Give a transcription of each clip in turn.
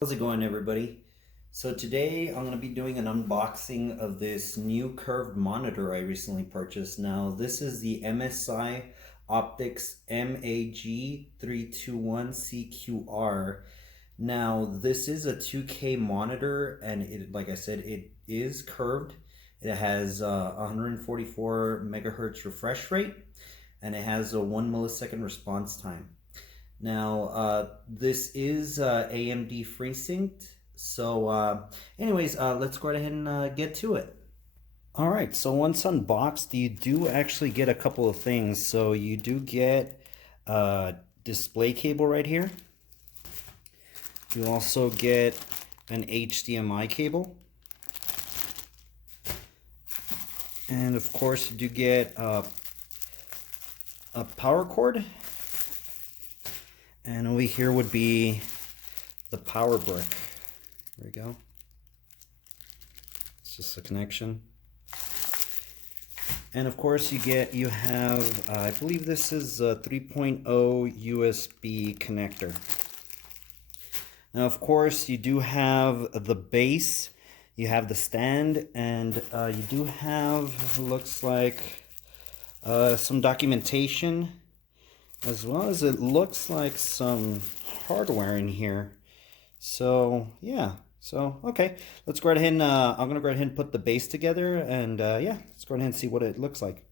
How's it going, everybody? So today I'm going to be doing an unboxing of this new curved monitor I recently purchased. Now this is the MSI Optix MAG321CQR. Now this is a 2K monitor, and like I said, it is curved. It has 144 megahertz refresh rate, and it has a 1 millisecond response time. Now, this is AMD FreeSynced. So, let's go ahead and get to it. All right, so once unboxed, you do actually get a couple of things. So you do get a display cable right here. You also get an HDMI cable. And of course, you do get a power cord. And over here would be the power brick. There we go. It's just a connection. And of course you have, I believe this is a 3.0 USB connector. Now of course you do have the base, you have the stand, and you do have, looks like, some documentation, as well as it looks like some hardware in here. So yeah, okay, let's go ahead and I'm gonna go ahead and put the base together, and yeah, let's go ahead and see what it looks like.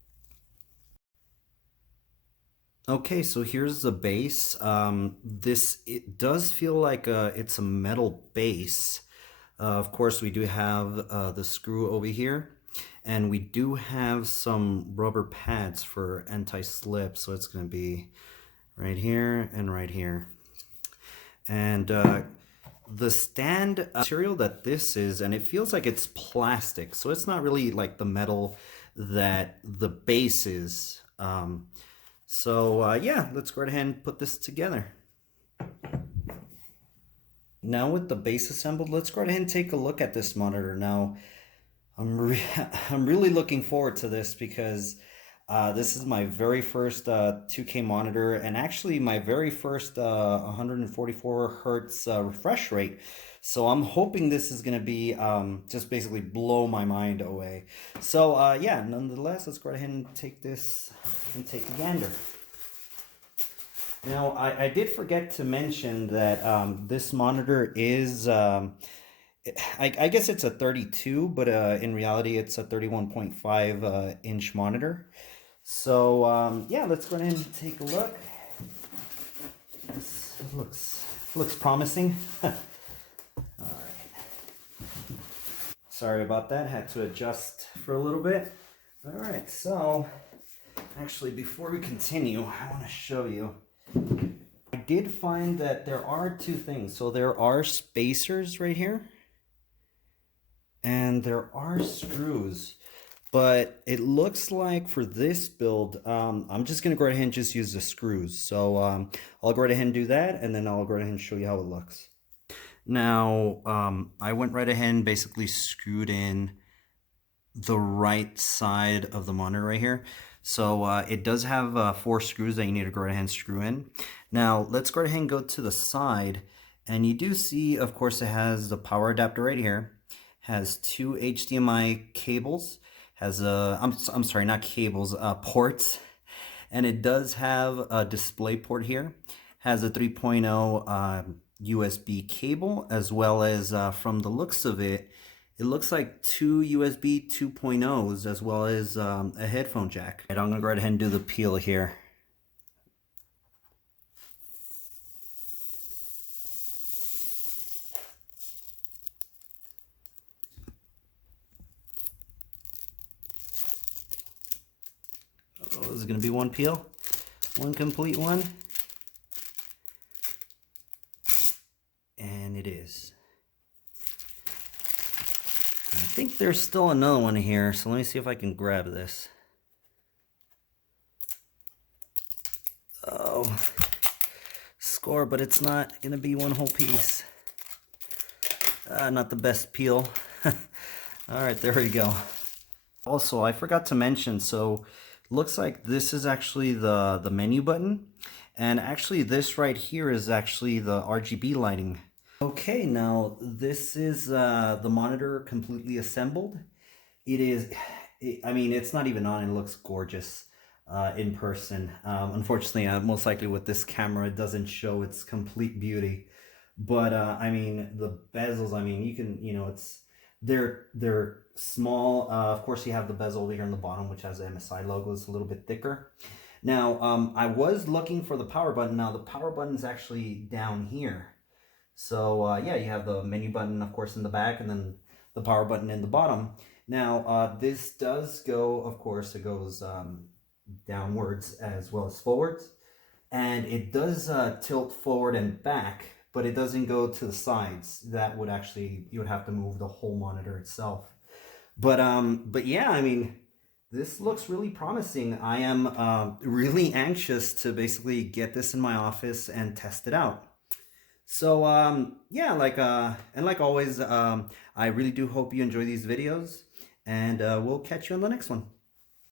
Okay, so here's the base. It does feel like it's a metal base. Of course, we do have the screw over here, and we do have some rubber pads for anti-slip, so it's going to be right here and right here. And the stand material that this is, and it feels like it's plastic, so it's not really like the metal that the base is. Yeah, let's go ahead and put this together. Now with the base assembled, let's go ahead and take a look at this monitor. Now, I'm really looking forward to this because this is my very first 2K monitor, and actually my very first 144 hertz refresh rate. So I'm hoping this is going to be just basically blow my mind away. So yeah, nonetheless, let's go ahead and take this and take a gander. Now, I did forget to mention that this monitor is, I guess it's a 32, but in reality it's a 31.5 inch monitor. So yeah, let's go ahead and take a look. This looks promising. All right. Sorry about that, had to adjust for a little bit. All right, so actually before we continue, I want to show you. I did find that there are two things. So there are spacers right here, and there are screws, but it looks like for this build, I'm just gonna go ahead and just use the screws. So I'll go ahead and do that, and then I'll go ahead and show you how it looks. Now, I went right ahead and basically screwed in the right side of the monitor right here. So it does have 4 screws that you need to go ahead and screw in. Now let's go ahead and go to the side, and you do see, of course, it has the power adapter right here, has 2 HDMI cables, has a, I'm sorry, not cables, ports, and it does have a display port here, has a 3.0 USB cable, as well as from the looks of it, it looks like 2 USB 2.0s, as well as a headphone jack. And I'm gonna go ahead and do the peel here. Oh, this is gonna be one peel, one complete one. And it is. I think there's still another one here, so let me see if I can grab this. Oh, score, but it's not gonna be one whole piece. Not the best peel. All right, there we go. Also, I forgot to mention, so looks like this is actually the menu button, and actually this right here is actually the RGB lighting. Okay, now this is the monitor completely assembled. It is, I mean, it's not even on. It looks gorgeous in person. Unfortunately, most likely with this camera, it doesn't show its complete beauty. But I mean, the bezels, I mean, you can, you know, they're small. Of course, you have the bezel over here on the bottom, which has the MSI logo. It's a little bit thicker. Now, I was looking for the power button. Now, the power button is actually down here. So yeah, you have the menu button, of course, in the back, and then the power button in the bottom. Now, this does go, of course, it goes downwards as well as forwards, and it does tilt forward and back, but it doesn't go to the sides. That would actually, you would have to move the whole monitor itself. But yeah, I mean, this looks really promising. I am really anxious to basically get this in my office and test it out. So yeah, and like always, I really do hope you enjoy these videos, and we'll catch you on the next one.